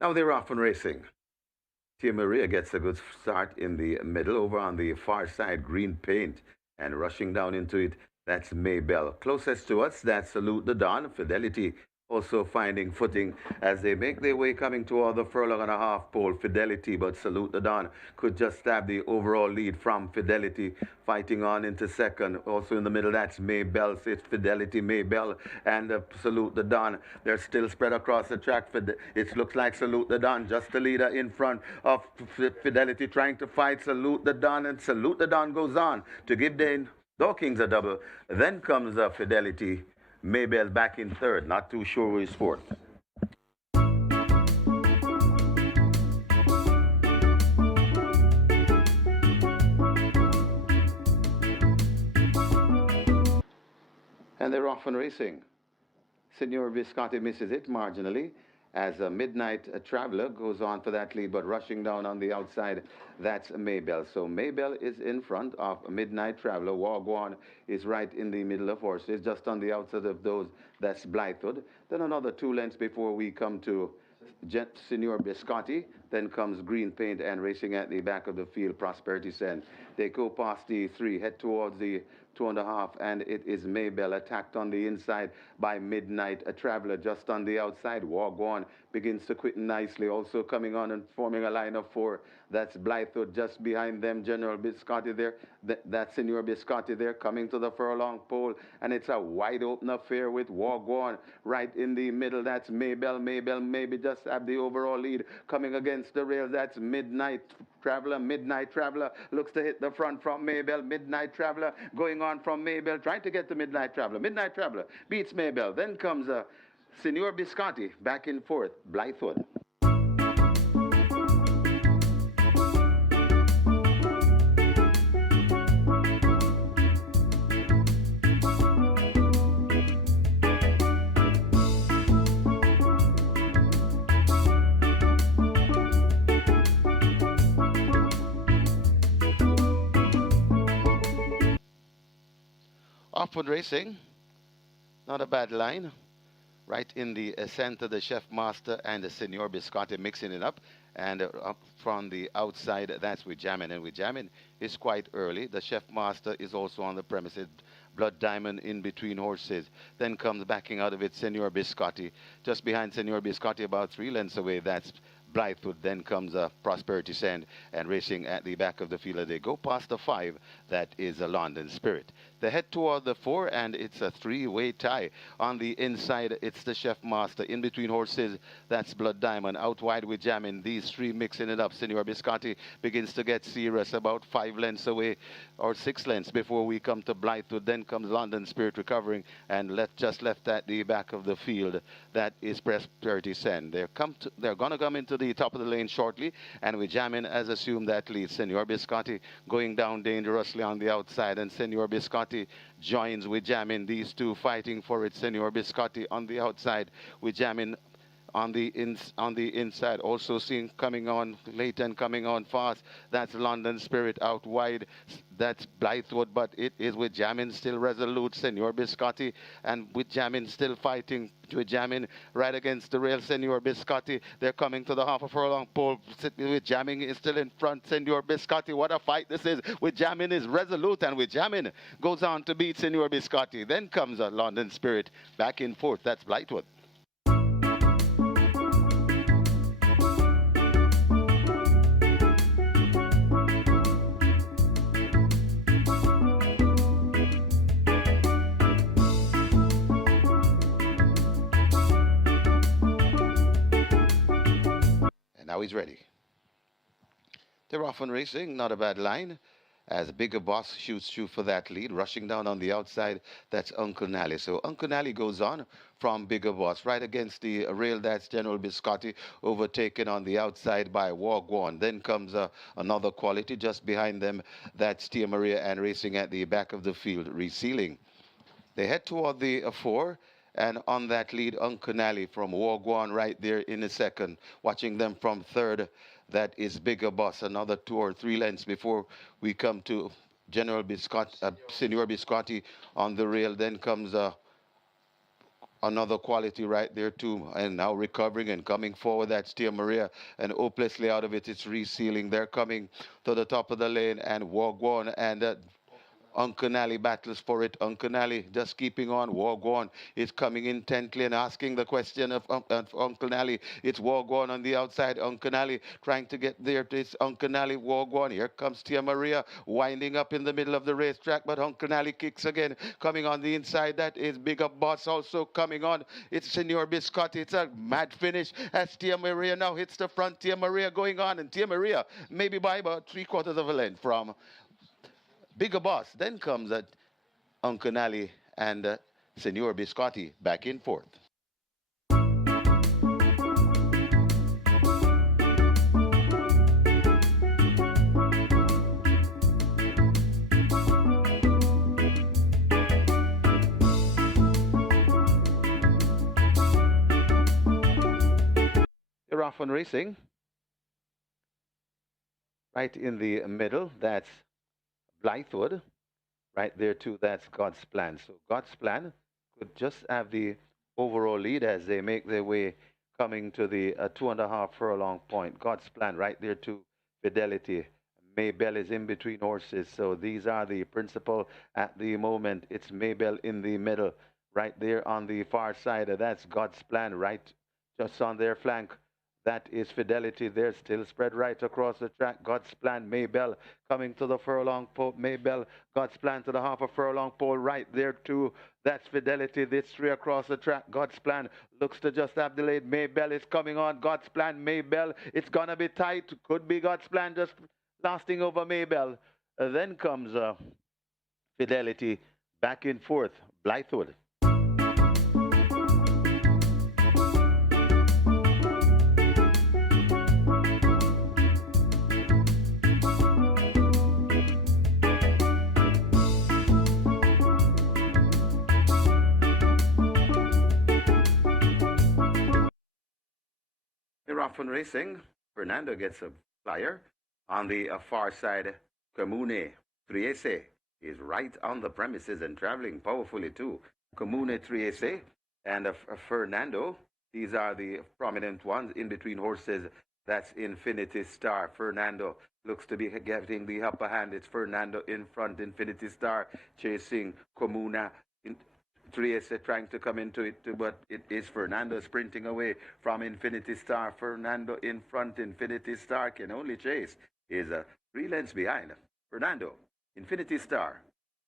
Now they're off and racing. Tia Maria gets a good start in the middle over on the far side, green paint, and rushing down into it, that's Maybell. Closest to us, that's Salute the Dawn. Fidelity also finding footing as they make their way coming toward the furlong and a half pole. Fidelity, but Salute the Dawn could just stab the overall lead from Fidelity, fighting on into second. Also in the middle, that's Maybell. It's Fidelity, Maybell, and Salute the Dawn. They're still spread across the track. It looks like Salute the Dawn, just the leader in front of Fidelity, trying to fight Salute the Dawn, and Salute the Dawn goes on to give Dane Dawkins a double. Then comes Fidelity. Maybell back in third. Not too sure who is fourth. And they're off and racing. Senor Visconti misses it marginally as a Midnight Traveler goes on for that lead, but rushing down on the outside, that's Maybell. So Maybell is in front of Midnight Traveler. Wagwan is right in the middle of horses, just on the outside of those, that's Blythewood. Then another 2 lengths before we come to Senor Biscotti. Then comes Green Paint, and racing at the back of the field, Prosperity Send. They go past the 3, head towards the 2.5, and it is Maybell attacked on the inside by Midnight, a Traveler just on the outside. Wagwan begins to quit nicely, also coming on and forming a line of 4. That's Blythewood just behind them. General Biscotti there. That's Senor Biscotti there, coming to the furlong pole, and it's a wide open affair with Wagwan right in the middle. That's Maybell. Maybell maybe just have the overall lead coming against the rails. That's Midnight Traveler. Midnight Traveler looks to hit the front from Maybell. Midnight Traveler going on from Maybell, trying to get to Midnight Traveler. Midnight Traveler beats Maybell. Then comes Senor Biscotti back in fourth. Blythewood. Offwood Racing, not a bad line. Right in the center, the Chef Master and the Senor Biscotti mixing it up. And up from the outside, that's with Jamin. And with Jamin is quite early. The Chef Master is also on the premises. Blood Diamond in between horses. Then comes backing out of it Senor Biscotti. Just behind Senor Biscotti, about 3 lengths away, that's Blythewood. Then comes Prosperity Send, and racing at the back of the field. They go past the 5, that is a London Spirit. They head toward the 4, and it's a 3-way tie. On the inside, it's the Chef Master. In between horses, that's Blood Diamond. Out wide with Jamin. These 3 mixing it up. Senor Biscotti begins to get serious, about 5 lengths away, or 6 lengths before we come to Blythewood. Then comes London Spirit recovering, and just left at the back of the field. That is Prosperity Send. They're going to come into the top of the lane shortly, and with Jamin as assumed that lead. Senor Biscotti going down dangerously on the outside, and Senor Biscotti joins with Jamin. These 2 fighting for it. Senor Biscotti on the outside with Jamin on the inside. Also seeing coming on late and coming on fast, that's London Spirit. Out wide, that's Blythewood, but it is with Jamin still resolute. Senor Biscotti, and with Jamin still fighting with Jamin right against the rail. Senor Biscotti, they're coming to the half a furlong pole with Jamin is still in front. Senor Biscotti, what a fight this is. With Jamin is resolute, and with Jamin goes on to beat Senor Biscotti. Then comes a London Spirit back in fourth, that's Blythewood. Now he's ready. They're off and racing, not a bad line. As Bigger Boss shoots through for that lead, rushing down on the outside, that's Uncle Nally. So Uncle Nally goes on from Bigger Boss, right against the rail, that's General Biscotti, overtaken on the outside by Wagwan. Then comes another quality just behind them, that's Tia Maria, and racing at the back of the field, Resealing. They head toward the 4, and on that lead, Uncle Nally from Wagwan right there in the second. Watching them from third, that is Bigger Boss. Another 2 or 3 lengths before we come to General Biscotti, Senor Biscotti on the rail. Then comes Another quality right there too, and now recovering and coming forward. That's Tia Maria, and hopelessly out of it. It's resealing. They're coming to the top of the lane, and Wagwan and Uncle Nally battles for it. Uncle Nally just keeping on. Wagwan is coming intently and asking the question of Uncle Nally. It's Wagwan on the outside. Uncle Nally trying to get there to his Uncle Nally. Wagwan. Here comes Tia Maria winding up in the middle of the racetrack, but Uncle Nally kicks again. Coming on the inside. That is Big Up Boss also coming on. It's Senor Biscotti. It's a mad finish as Tia Maria now hits the front. Tia Maria going on, and Tia Maria maybe by about 3/4 of a length from Bigger Boss. Then comes Uncle Nally and Senor Biscotti back and forth. They're off on racing. Right in the middle, that's Blythewood. Right there too, that's God's Plan. So God's Plan could just have the overall lead as they make their way coming to the 2.5 furlong point. God's Plan right there too. Fidelity. Maybell is in between horses. So these are the principal at the moment. It's Maybell in the middle. Right there on the far side. That's God's Plan right just on their flank. That is Fidelity. They're still spread right across the track. God's Plan, Maybell coming to the furlong pole. Maybell, God's Plan to the half a furlong pole right there too. That's Fidelity. This three across the track. God's Plan looks to just have delayed. Maybell is coming on. God's Plan, Maybell. It's going to be tight. Could be God's Plan just lasting over Maybell. Then comes Fidelity back and forth. Blythewood. They're off on racing. Fernando gets a flyer. On the far side, Comune Triese is right on the premises and traveling powerfully too. Comune Triese and Fernando. These are the prominent ones in between horses. That's Infinity Star. Fernando looks to be getting the upper hand. It's Fernando in front. Infinity Star chasing Comuna. Trieste trying to come into it, but it is Fernando sprinting away from Infinity Star. Fernando in front. Infinity Star can only chase. Is 3 lengths behind. Fernando, Infinity Star,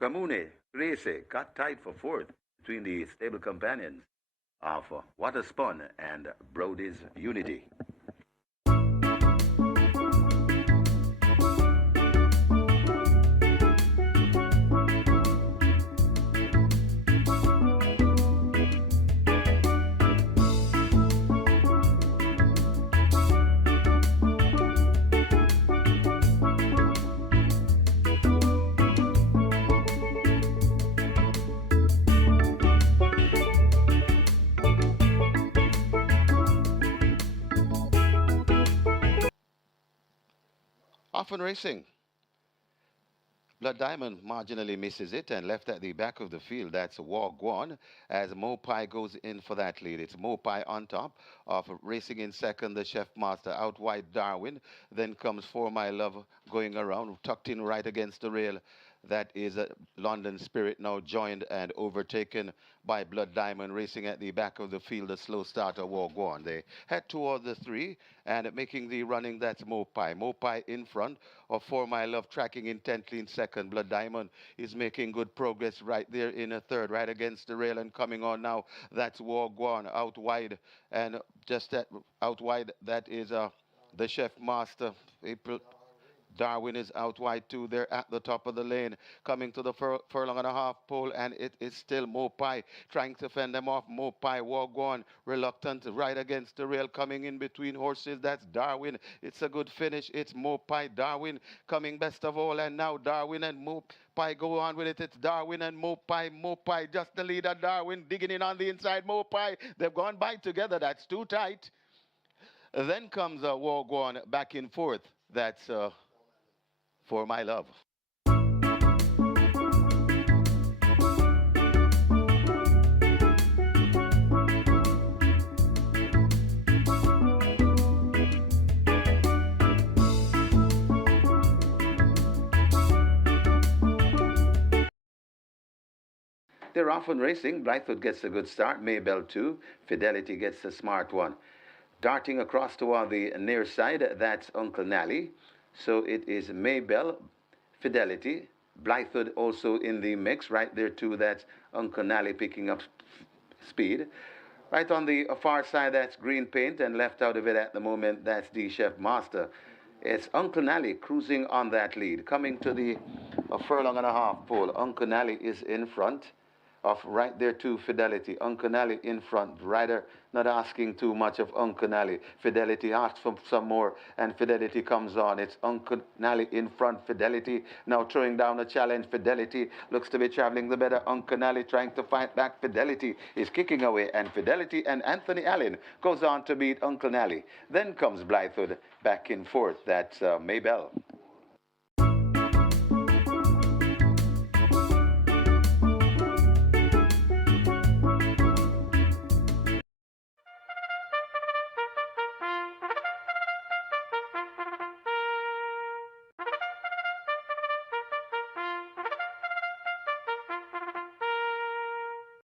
Comune, Trieste got tied for fourth between the stable companions of Waterspun and Brody's Unity. Off and racing. Blood Diamond marginally misses it and left at the back of the field. That's Wagwan as Mopai goes in for that lead. It's Mopai on top of racing in second, the Chef Master out wide Darwin. Then comes For My Love going around, tucked in right against the rail. That is London Spirit now joined and overtaken by Blood Diamond racing at the back of the field. The slow starter Wagwan. They head toward the three and making the running. That's Mopai. Mopai in front of For My Love tracking intently in second. Blood Diamond is making good progress right there in a third, right against the rail and coming on now. That's Wagwan out wide and just out wide. That is the Chef Master. April Darwin is out wide too. They're at the top of the lane, coming to the furlong and a half pole, and it is still Mopai trying to fend them off. Mopai, Wagwan, reluctant, right against the rail, coming in between horses. That's Darwin. It's a good finish. It's Mopai, Darwin coming best of all, and now Darwin and Mopai go on with it. It's Darwin and Mopai. Mopai just the leader. Darwin digging in on the inside. Mopai, they've gone by together. That's too tight. Then comes Wagwan back and forth. That's For My Love. They're often racing. Blythewood gets a good start. Maybell 2. Fidelity gets a smart one. Darting across toward the near side, that's Uncle Nally. So it is Maybell, Fidelity, Blythewood also in the mix. Right there too, that's Uncle Nally picking up speed. Right on the far side, that's Green Paint, and left out of it at the moment, that's the Chef Master. It's Uncle Nally cruising on that lead. Coming to the furlong and a half pole, Uncle Nally is in front of right there too, Fidelity. Uncle Nally in front. Rider not asking too much of Uncle Nally. Fidelity asks for some more, and Fidelity comes on. It's Uncle Nally in front. Fidelity now throwing down a challenge. Fidelity looks to be traveling the better. Uncle Nally trying to fight back. Fidelity is kicking away, and Fidelity and Anthony Allen goes on to beat Uncle Nally. Then comes Blythewood back in fourth. That's Maybell.